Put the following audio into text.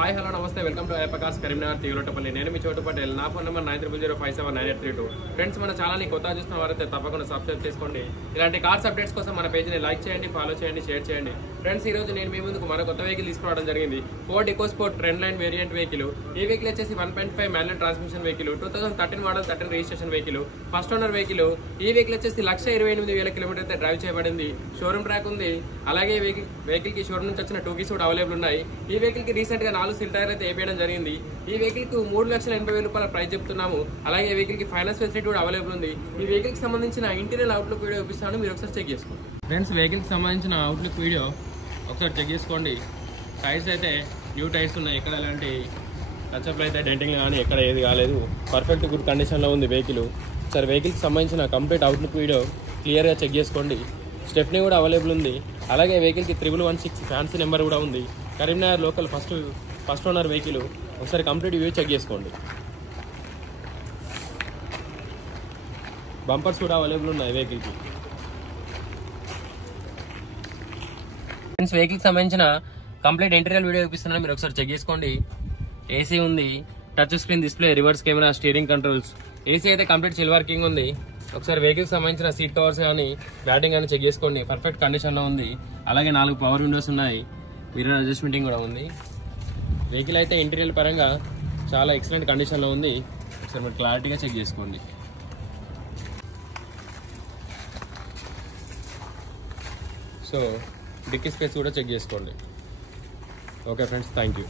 Hi hello నమస్తే welcome to ఐపా cars Karimnagar తీగలొట్టపల్లి. నేను మీ చోటు పటేల్. నా ఫోన్ నెంబర్ 9005799832. ఫ్రెండ్స్, మన ఛానల్ని కొత్తగా చూస్తున్న వారైతే తప్పకుండా సబ్స్క్రైబ్ చేసుకోండి. ఇలాంటి కార్స్ అప్డేట్స్ కోసం మన పేజ్ని లైక్ చేయండి, ఫాలో చేయండి, షేర్ చేయండి. ఫ్రెండ్స్, ఈ రోజు నేను మీ ముందుకు మరో కొత్త వెహికల్ తీసుకురావడం జరిగింది. Ford EcoSport trend line variant vehicle. ఈ వెహికల్ వచ్చేసి 1.5 manual transmission vehicle, 2013 model, 13 registration vehicle, first owner vehicle. ఈ వెహికల్ వచ్చేసి 1,28,000 కిలోమీటర్ అయితే డ్రైవ్ చేయబడింది. షోరూమ్ ట్రాక్ ఉంది. అలాగే వెహికల్ కి షోరూమ్ నుంచి వచ్చిన 2 కీస్ కూడా అవైలబుల్ ఉన్నాయి. ఈ వెహికల్ కి రీసెంట్ గా 4 సిల్ టైర్ అయితే వేయడం జరిగింది. ఈ వెహికల్ కు 3,80,000 రూపాయల ప్రైస్ చెప్తున్నాము. అలాగే ఈ వెహికల్ కి ఫైనాన్స్ ఫెసిలిటీ కూడా అవైలబుల్ ఉంది. ఈ వెహికల్ కి సంబంధించిన ఇంటీరియర్ అవుట్లుక్ వీడియో చూపిస్తాను, మీరు ఒకసారి చెక్ చేసుకోండి. ఫ్రెండ్స్, వెహికల్ కి సంబంధించిన అవుట్లుక్ వీడియో ఒకసారి చెక్ చేసుకోండి. టైర్స్ అయితే న్యూ టైర్స్ ఉన్నాయి. ఎక్కడ ఎలాంటి టచ్అప్లు అయితే డెంటింగ్ కానీ ఎక్కడ ఏది కాలేదు. పర్ఫెక్ట్ గుడ్ కండిషన్లో ఉంది వెహికల్. సార్, వెహికల్కి సంబంధించిన కంప్లీట్ అవుట్లుక్ వీడియో క్లియర్గా చెక్ చేసుకోండి. స్టెప్నీ కూడా అవైలబుల్ ఉంది. అలాగే వెహికల్కి 1116 ఫ్యాన్సీ నెంబర్ కూడా ఉంది. Karimnagar local first owner vehicle. ఒకసారి కంప్లీట్ వ్యూ చెక్ చేసుకోండి. బంపర్స్ కూడా అవైలబుల్ ఉన్నాయి వెహికల్కి. ఫ్రెండ్స్, వెహికల్కి సంబంధించిన కంప్లీట్ ఇంటీరియర్ వీడియో చూపిస్తున్నాను, మీరు ఒకసారి చెక్ చేసుకోండి. ఏసీ ఉంది, touch screen display, reverse camera, steering controls. AC అయితే కంప్లీట్ చిల్ వర్కింగ్ ఉంది. ఒకసారి వెహికల్కి సంబంధించిన సీట్ కవర్స్ కానీ బ్యాటింగ్ కానీ చెక్ చేసుకోండి. పర్ఫెక్ట్ కండిషన్లో ఉంది. అలాగే 4 పవర్ విండోస్ ఉన్నాయి. మిర్రర్ అడ్జస్ట్మెంటింగ్ కూడా ఉంది. వెహికల్ అయితే ఇంటీరియర్ పరంగా చాలా ఎక్సలెంట్ కండిషన్లో ఉంది. ఒకసారి మీరు క్లారిటీగా చెక్ చేసుకోండి. సో డిక్కీ స్పేస్ కూడా చెక్ చేసుకోండి. Okay friends, thank you.